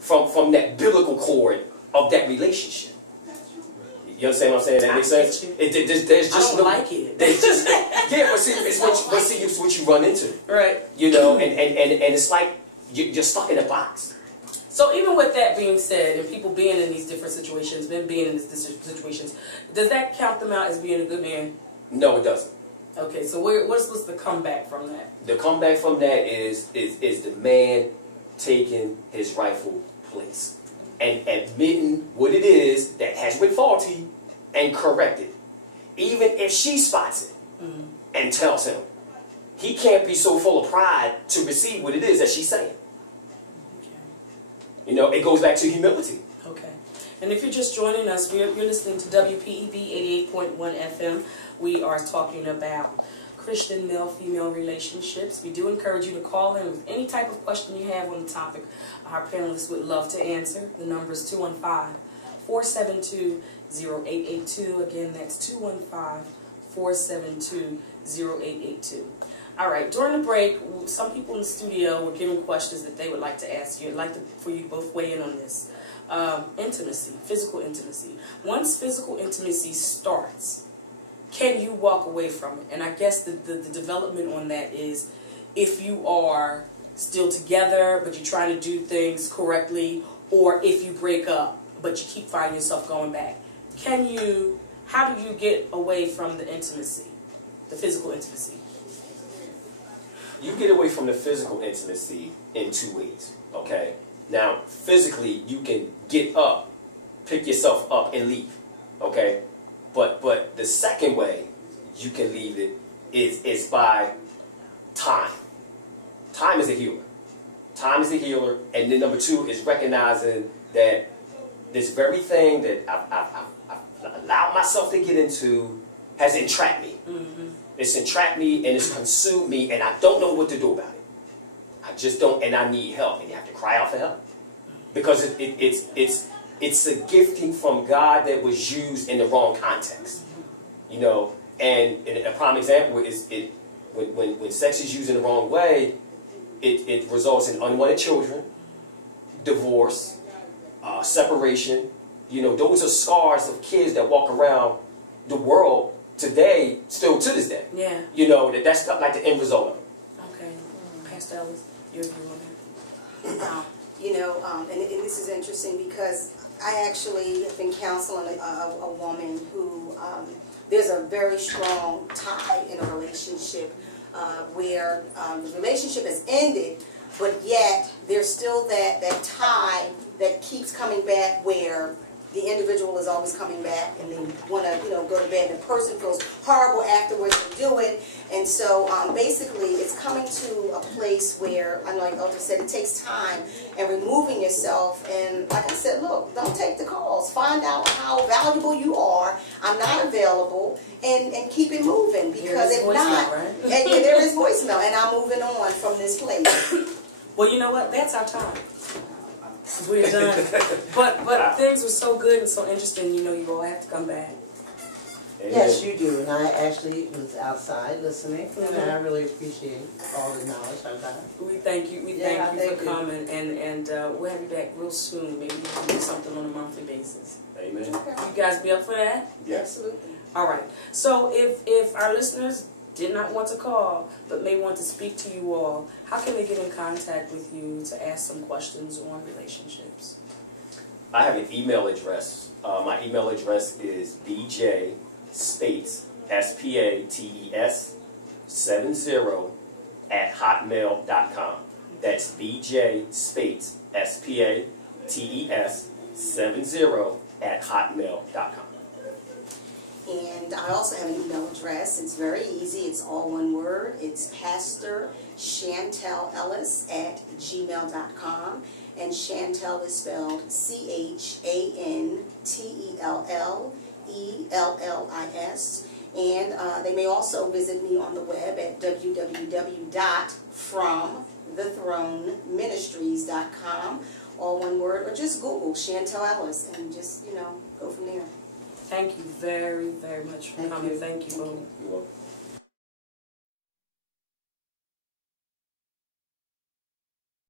from that biblical cord of that relationship. You understand what I'm saying? That makes sense. There's just I don't like it. There's just yeah, but see, it's what you run into, right? You know, and it's like you're stuck in a box. So even with that being said, and people being in these different situations, men being in these different situations, does that count them out as being a good man? No, it doesn't. Okay, so what's the comeback from that? The comeback from that is the man taking his rightful place and admitting what it is that has been faulty and correct it. Even if she spots it and tells him, he can't be so full of pride to receive what it is that she's saying. You know, it goes back to humility. Okay. And if you're just joining us, you're listening to WPEB 88.1 FM. We are talking about Christian male-female relationships. We do encourage you to call in with any type of question you have on the topic. Our panelists would love to answer. The number is 215-472-0882. Again, that's 215-472-0882. All right, during the break, some people in the studio were giving questions that they would like to ask you. I'd like for you both weigh in on this. Intimacy, physical intimacy. Once physical intimacy starts, can you walk away from it? And I guess the development on that is if you are still together, but you're trying to do things correctly, or if you break up, but you keep finding yourself going back. How do you get away from the intimacy, the physical intimacy? You get away from the physical intimacy in two ways, okay? Now, physically, you can get up, pick yourself up, and leave, okay? But the second way you can leave it is by time. Time is a healer. Time is a healer, and then number two is recognizing that this very thing that I've allowed myself to get into has entrapped me. It's entrapped me and it's consumed me, and I don't know what to do about it. I just don't, and I need help. And you have to cry out for help because it's a gifting from God that was used in the wrong context. You know, and a prime example is when sex is used in the wrong way, it results in unwanted children, divorce, separation. You know, those are scars of kids that walk around the world today, still to this day. Yeah. You know, that's like the end result of it. Okay. Pastor Ellis, your view on that? You know, and this is interesting because I actually have been counseling a woman who, there's a very strong tie in a relationship where the relationship has ended, but yet there's still that tie that keeps coming back where the individual is always coming back and they want to, you know, go to bed. The person feels horrible afterwards to do it. And so basically it's coming to a place where, like Elder said, it takes time and removing yourself. And like I said, look, don't take the calls. Find out how valuable you are. I'm not available. And keep it moving. Because if not, right? and there is voicemail. And I'm moving on from this place. Well, you know what? That's our time. We're done. But things were so good and so interesting, you know, you all have to come back. Yes, you do. And I actually was outside listening, and I really appreciate all the knowledge I've got. We thank you. We thank you for coming, and we'll have you back real soon. Maybe we can do something on a monthly basis. Amen. Okay. You guys be up for that? Yes. Absolutely. All right. So if our listeners did not want to call, but may want to speak to you all, how can they get in contact with you to ask some questions on relationships? I have an email address. My email address is bjspates, S-P-A-T-E-S 70@hotmail.com. That's bjspates, S-P-A-T-E-S 70@hotmail.com. And I also have an email address. It's very easy. It's all one word. It's Pastor Chantel Ellis @gmail.com. And Chantel is spelled CHANTELLELLIS. And they may also visit me on the web at www.fromthethroneministries.com. All one word. Or just Google Chantel Ellis and just, you know, go from there. Thank you very, very much for coming. Thank you both. You're welcome.